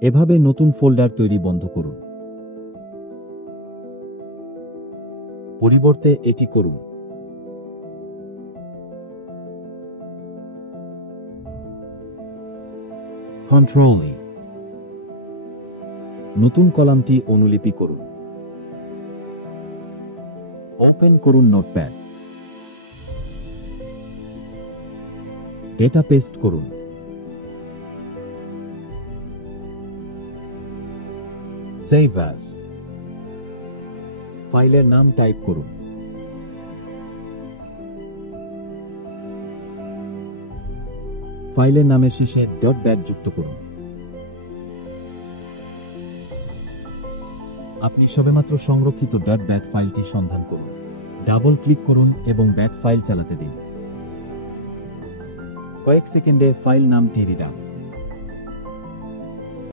এভাবে নতুন ফোল্ডার তৈরি বন্ধ করুন। পরিবর্তে এটি করুন। কন্ট্রোল-E, নতুন কলামটি অনুলিপি করুন। ওপেন করুন নোটপ্যাড। ডেটা পেস্ট করুন। সেভ অ্যাজ, ফাইলের নাম টাইপ করুন। ফাইলের নামের শেষে .bat যুক্ত করুন। আপনি সবেমাত্র সংরক্ষিত .bat ফাইলটি সন্ধান করুন। ডাবল ক্লিক করুন এবং ব্যাট ফাইল চালাতে দিন। কয়েক সেকেন্ডে ফাইল নামটি রিড আউট